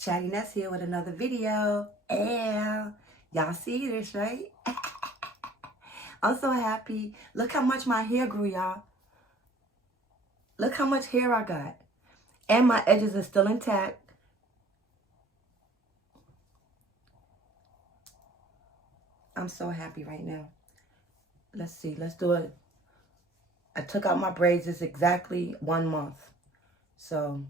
Chatty-Ness here with another video. And y'all see this, right? I'm so happy. Look how much my hair grew, y'all. Look how much hair I got. And my edges are still intact. I'm so happy right now. Let's see. Let's do it. I took out my braids. It's exactly 1 month. So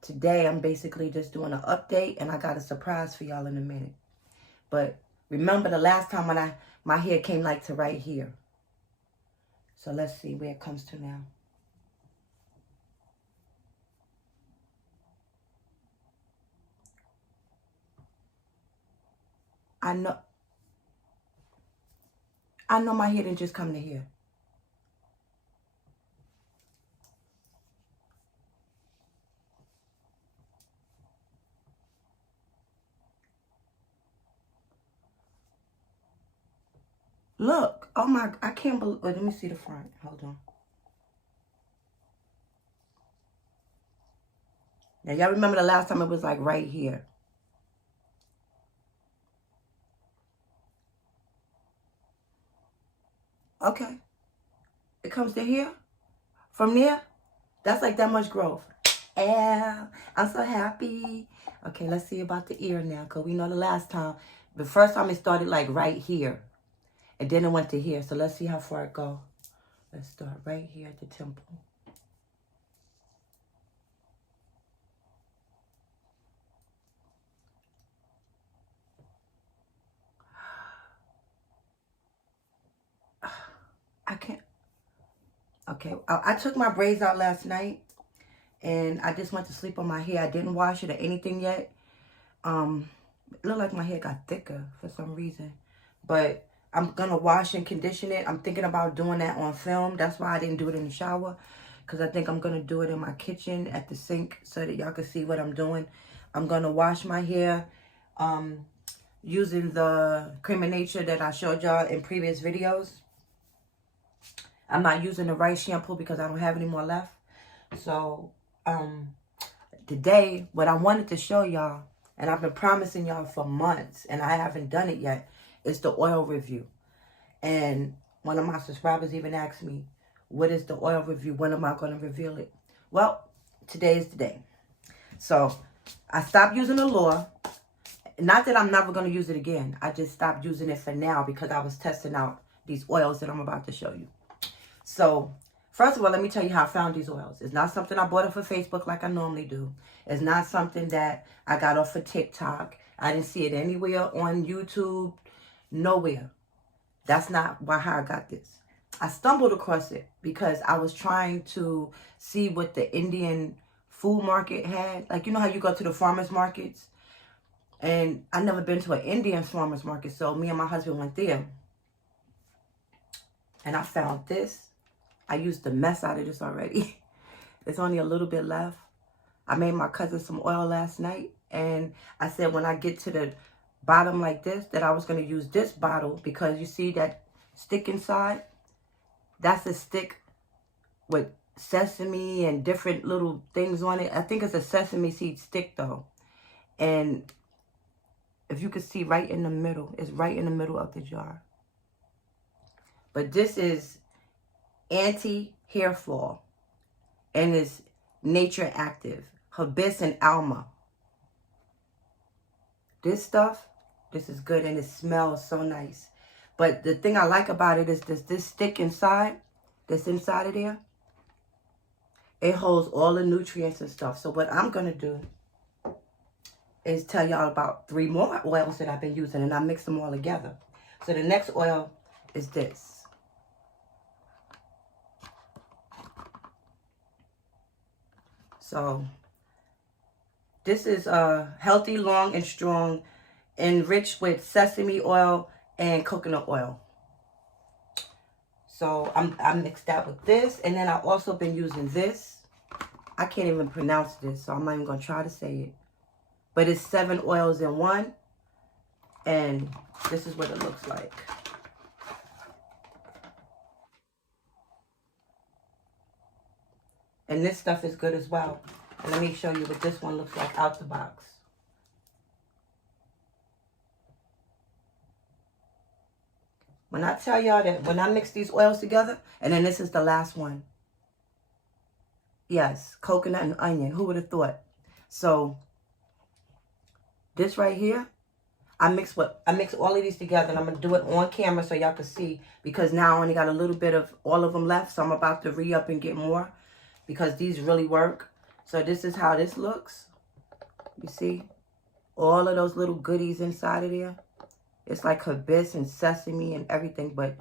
today I'm basically just doing an update, and I got a surprise for y'all in a minute. But remember the last time when my hair came like to right here. So let's see where it comes to now. I know my hair didn't just come to here. Look, oh my, I can't believe, let me see the front, hold on. Now y'all remember the last time it was like right here. Okay, it comes to here. From there, that's like that much growth. Yeah, I'm so happy. Okay, let's see about the ear now, because we know the first time it started like right here. And then it went to here. So let's see how far it goes. Let's start right here at the temple. I can't. Okay, I took my braids out last night. And I just went to sleep on my hair. I didn't wash it or anything yet. It looked like my hair got thicker for some reason. But I'm going to wash and condition it. I'm thinking about doing that on film. That's why I didn't do it in the shower. Because I think I'm going to do it in my kitchen at the sink so that y'all can see what I'm doing. I'm going to wash my hair using the Cream of Nature that I showed y'all in previous videos. I'm not using the right shampoo because I don't have any more left. So today, what I wanted to show y'all, and I've been promising y'all for months, and I haven't done it yet, is the oil review. And one of my subscribers even asked me, what is the oil review? When am I going to reveal it? Well, today is the day. So I stopped using the Allure. Not that I'm never going to use it again. I just stopped using it for now because I was testing out these oils that I'm about to show you. So first of all, let me tell you how I found these oils. It's not something I bought off of Facebook like I normally do. It's not something that I got off of TikTok. I didn't see it anywhere on YouTube. Nowhere. That's not how I got this. I stumbled across it because I was trying to see what the Indian food market had. Like, you know how you go to the farmers markets? And I've never been to an Indian farmers market. So me and my husband went there. And I found this. I used the mess out of this already. There's only a little bit left. I made my cousin some oil last night. And I said when I get to the bottom like this, that I was going to use this bottle. Because you see that stick inside? That's a stick with sesame and different little things on it. I think it's a sesame seed stick though. And if you can see right in the middle, it's right in the middle of the jar. But this is anti-hairfall, and it's nature active, Hibiscus Amla. This stuff, this is good, and it smells so nice. But the thing I like about it is this stick inside, that's inside of there, it holds all the nutrients and stuff. So what I'm going to do is tell y'all about 3 more oils that I've been using, and I mix them all together. So the next oil is this. So this is healthy, long, and strong, enriched with sesame oil and coconut oil. So I mixed that with this, and then I've also been using this. I can't even pronounce this, so I'm not even going to try to say it. But it's 7 oils in one, and this is what it looks like. And this stuff is good as well. And let me show you what this one looks like out the box. When I tell y'all that when I mix these oils together, and then this is the last one. Yes, coconut and onion. Who would have thought? So this right here, I mix all of these together, and I'm gonna do it on camera so y'all can see, because now I only got a little bit of all of them left, so I'm about to re-up and get more because these really work. So this is how this looks. You see all of those little goodies inside of there. It's like hibiscus and sesame and everything, but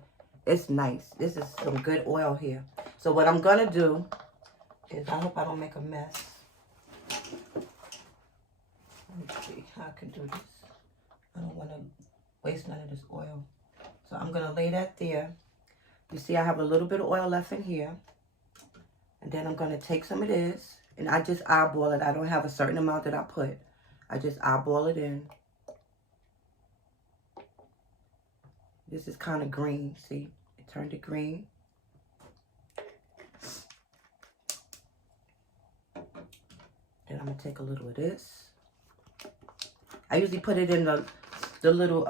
it's nice. This is some good oil here. So what I'm gonna do is, I hope I don't make a mess. Let me see how I can do this. I don't want to waste none of this oil. So I'm going to lay that there. You see I have a little bit of oil left in here. And then I'm going to take some of this. And I just eyeball it. I don't have a certain amount that I put. I just eyeball it in. This is kind of green. See? It turned to green. Then I'm going to take a little of this. I usually put it in the little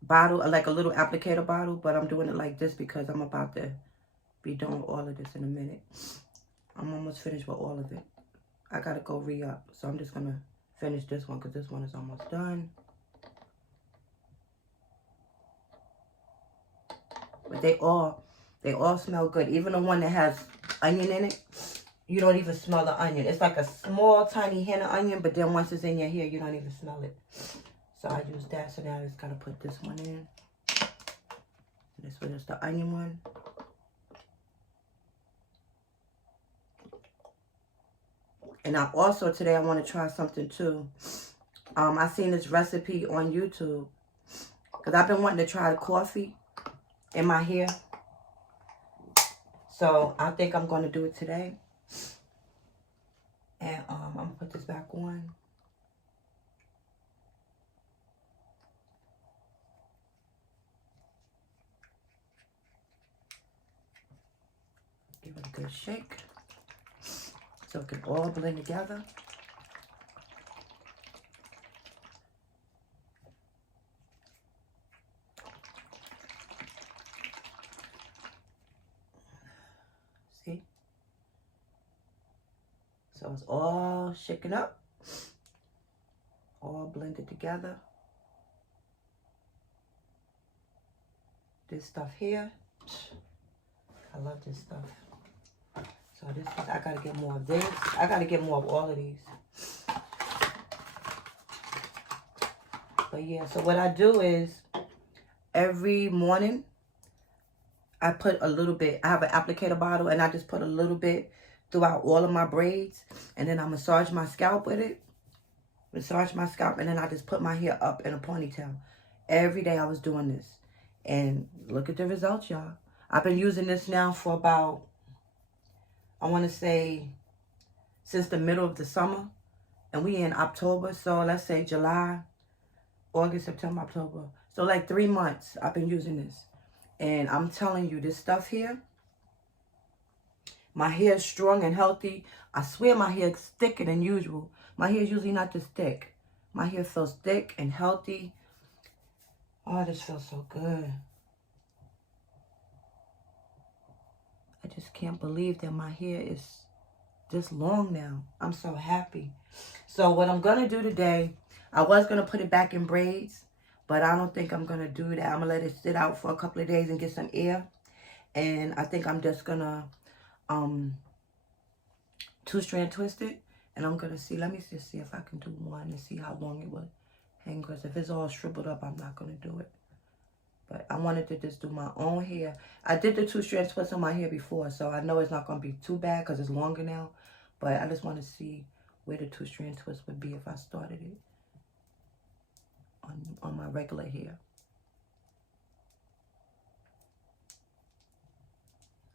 bottle, like a little applicator bottle, but I'm doing it like this because I'm about to be doing all of this in a minute. I'm almost finished with all of it. I gotta go re-up, so I'm just gonna finish this one because this one is almost done. But they all smell good. Even the one that has onion in it, you don't even smell the onion. It's like a small, tiny hint of onion, but then once it's in your hair, you don't even smell it. So I use that. So now I just gotta put this one in. This one is the onion one. And I also, today I want to try something too. I seen this recipe on YouTube. Because I've been wanting to try the coffee in my hair. So I think I'm going to do it today. And I'm going to put this back on. Give it a good shake. So it can all blend together. See? So it's all shaken up. All blended together. This stuff here. I love this stuff. So this is, I gotta get more of this. I gotta get more of all of these. But yeah, so what I do is every morning I put a little bit. I have an applicator bottle and I just put a little bit throughout all of my braids, and then I massage my scalp with it. Massage my scalp, and then I just put my hair up in a ponytail. Every day I was doing this. And look at the results, y'all. I've been using this now for about, I want to say, since the middle of the summer. And we in October, so let's say July, August, September, October. So like 3 months I've been using this. And I'm telling you, this stuff here, my hair is strong and healthy. I swear my hair is thicker than usual. My hair is usually not this thick. My hair feels thick and healthy. Oh, this feels so good. I just can't believe that my hair is this long now. I'm so happy. So what I'm going to do today, I was going to put it back in braids, but I don't think I'm going to do that. I'm going to let it sit out for a couple of days and get some air. And I think I'm just going to 2-strand twist it. And I'm going to see, let me just see if I can do one and see how long it will hang. Because if it's all shriveled up, I'm not going to do it. But I wanted to just do my own hair. I did the 2-strand twist on my hair before, so I know it's not going to be too bad because it's longer now. But I just want to see where the 2-strand twist would be if I started it on my regular hair.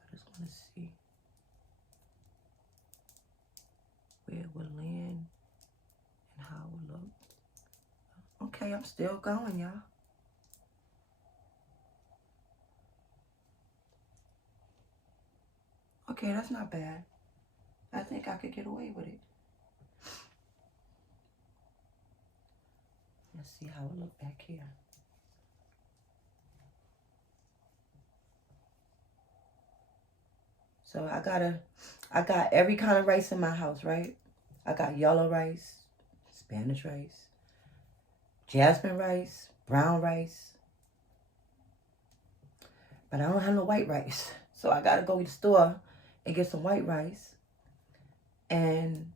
I just want to see where it would land and how it would look. Okay, I'm still going, y'all. Okay, that's not bad. I think I could get away with it. Let's see how it look back here. So I got every kind of rice in my house, right? I got yellow rice, Spanish rice, jasmine rice, brown rice. But I don't have no white rice. So I gotta go to the store and get some white rice. And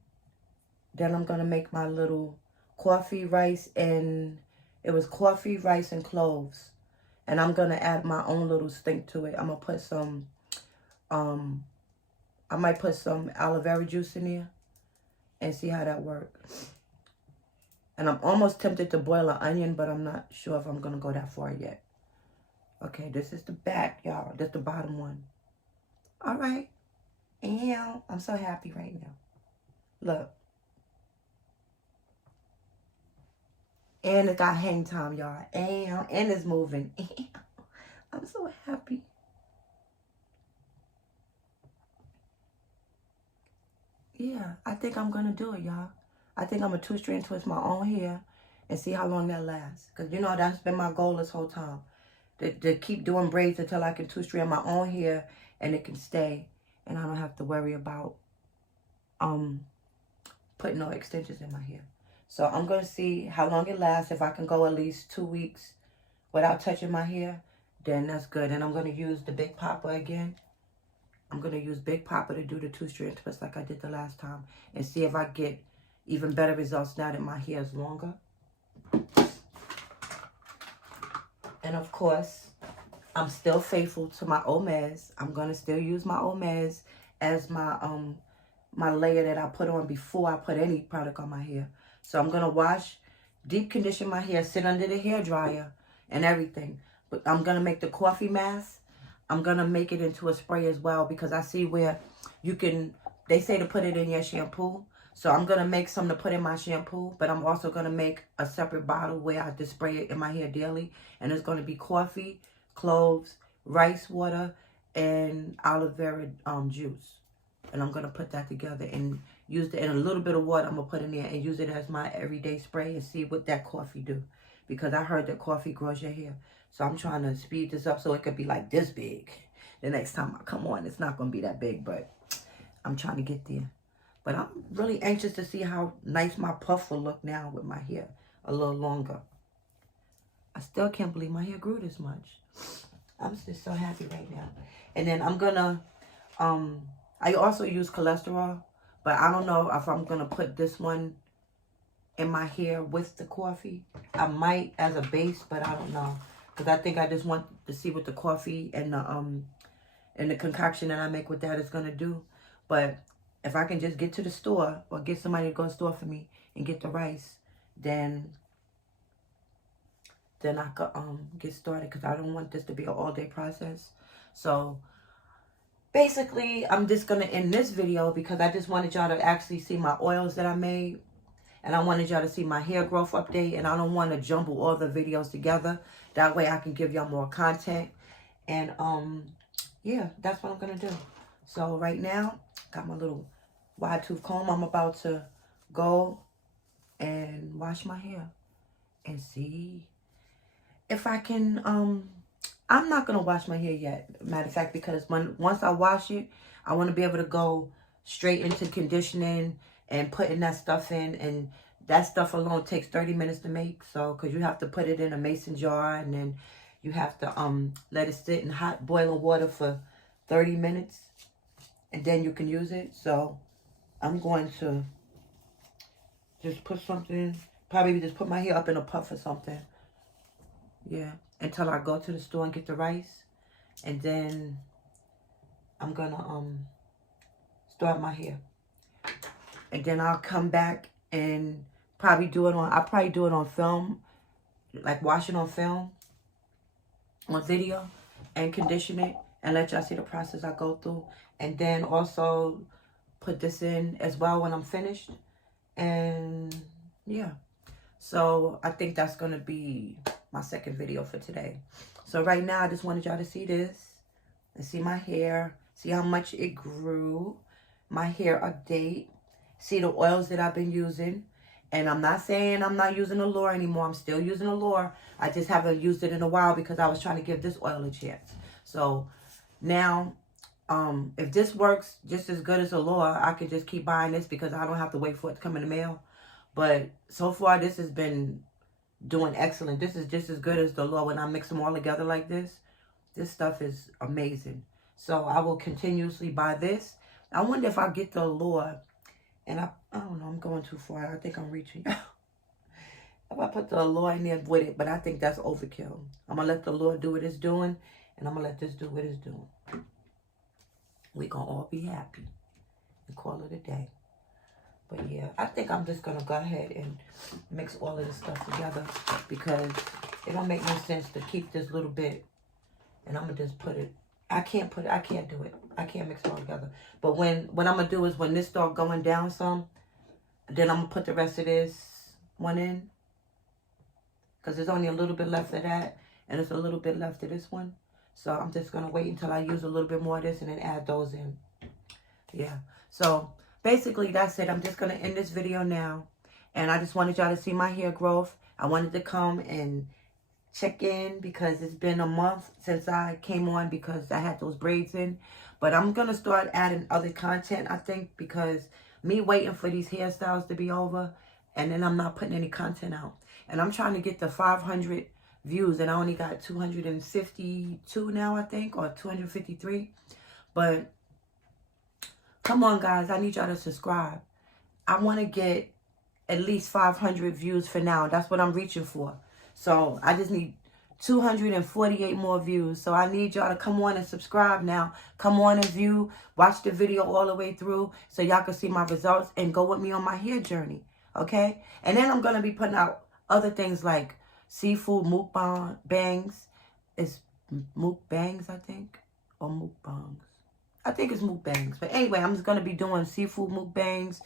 then I'm gonna make my little coffee rice, and it was coffee, rice, and cloves. And I'm gonna add my own little stink to it. I'm gonna put some I might put some aloe vera juice in there and see how that works. And I'm almost tempted to boil an onion, but I'm not sure if I'm gonna go that far yet. Okay, this is the back, y'all. This is the bottom one. All right. And I'm so happy right now. Look. And it got hang time, y'all. And it's moving. I'm so happy. Yeah, I think I'm going to do it, y'all. I think I'm going to 2-strand twist my own hair and see how long that lasts. Because, you know, that's been my goal this whole time. To keep doing braids until I can 2-strand my own hair and it can stay. And I don't have to worry about putting no extensions in my hair. So I'm going to see how long it lasts. If I can go at least 2 weeks without touching my hair, then that's good. And I'm going to use the Big Papa again. I'm going to use Big Papa to do the 2-strand twist like I did the last time. And see if I get even better results now that my hair is longer. And of course, I'm still faithful to my Omez. I'm going to still use my Omez as my my layer that I put on before I put any product on my hair. So I'm going to wash, deep condition my hair, sit under the hair dryer and everything. But I'm going to make the coffee mask. I'm going to make it into a spray as well because I see where you can, they say to put it in your shampoo. So I'm going to make some to put in my shampoo, but I'm also going to make a separate bottle where I just spray it in my hair daily. And it's going to be coffee, cloves, rice water, and aloe vera juice. And I'm going to put that together and use it in a little bit of water. I'm going to put in there and use it as my everyday spray and see what that coffee do. Because I heard that coffee grows your hair. So I'm trying to speed this up so it could be like this big. The next time I come on, it's not going to be that big, but I'm trying to get there. But I'm really anxious to see how nice my puff will look now with my hair a little longer. I still can't believe my hair grew this much. I'm just so happy right now. And then I'm going to, I also use cholesterol, but I don't know if I'm going to put this one in my hair with the coffee. I might as a base, but I don't know. Because I think I just want to see what the coffee and the concoction that I make with that is going to do. But if I can just get to the store or get somebody to go to the store for me and get the rice, then I could get started because I don't want this to be an all-day process. So basically, I'm just going to end this video because I just wanted y'all to actually see my oils that I made. And I wanted y'all to see my hair growth update. And I don't want to jumble all the videos together. That way I can give y'all more content. And yeah, that's what I'm going to do. So right now, got my little wide tooth comb. I'm about to go and wash my hair and see if I can, I'm not going to wash my hair yet. Matter of fact, because once I wash it, I want to be able to go straight into conditioning and putting that stuff in. And that stuff alone takes 30 minutes to make. So, because you have to put it in a mason jar and then you have to let it sit in hot boiling water for 30 minutes. And then you can use it. So, I'm going to just put something, probably just put my hair up in a puff or something. Yeah, until I go to the store and get the rice. And then I'm going to start my hair. And then I'll come back and probably do it on, I'll probably do it on film, like wash it on film, on video, and condition it, and let y'all see the process I go through. And then also put this in as well when I'm finished. And yeah, so I think that's going to be my second video for today. So right now, I just wanted y'all to see this and see my hair, see how much it grew, my hair update, see the oils that I've been using, And I'm not saying I'm not using Allure anymore. I'm still using Allure. I just haven't used it in a while because I was trying to give this oil a chance. So now, if this works just as good as Allure, I could just keep buying this because I don't have to wait for it to come in the mail. But so far, this has been doing excellent. This is just as good as the Allure when I mix them all together like this. This stuff is amazing. So I will continuously buy this. I wonder if I get the Allure. And I don't know, I'm going too far. I think I'm reaching. If I put the Allure in there with it, but I think that's overkill. I'm going to let the Allure do what it's doing, and I'm going to let this do what it's doing. We're going to all be happy and call it a day. But yeah, I think I'm just going to go ahead and mix all of this stuff together because it don't make no sense to keep this little bit. And I'm going to just put it. I can't do it. I can't mix it all together. But what I'm going to do is when this start going down some, then I'm going to put the rest of this one in. Because there's only a little bit left of that. And there's a little bit left of this one. So I'm just going to wait until I use a little bit more of this and then add those in. Yeah. So basically that's it. I'm just going to end this video now. And I just wanted y'all to see my hair growth. I wanted to come and check in because it's been a month since I came on because I had those braids in. But I'm going to start adding other content, I think, because me waiting for these hairstyles to be over and then I'm not putting any content out. And I'm trying to get the 500 views and I only got 252 now, I think, or 253. But come on, guys, I need y'all to subscribe. I want to get at least 500 views for now. That's what I'm reaching for. So I just need 248 more views. So I need y'all to come on and subscribe now. Come on and view. Watch the video all the way through so y'all can see my results and go with me on my hair journey. Okay? And then I'm going to be putting out other things like seafood mukbangs. It's mukbangs, I think. Or mukbangs. I think it's mukbangs. But anyway, I'm just going to be doing seafood mukbangs.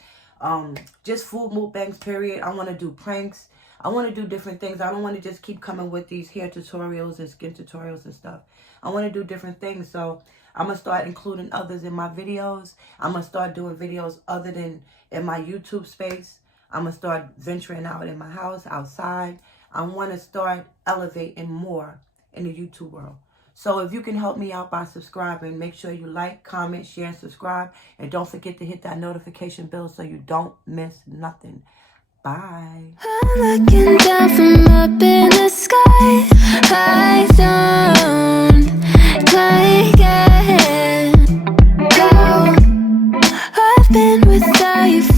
Just food mukbangs, period. I want to do pranks. I want to do different things. I don't want to just keep coming with these hair tutorials and skin tutorials and stuff. I want to do different things. So I'm going to start including others in my videos. I'm going to start doing videos other than in my YouTube space. I'm going to start venturing out in my house, outside. I want to start elevating more in the YouTube world. So if you can help me out by subscribing, make sure you like, comment, share, and subscribe. And don't forget to hit that notification bell so you don't miss nothing. Bye. I'm looking down from up in the sky. I don't like it. I've been without you.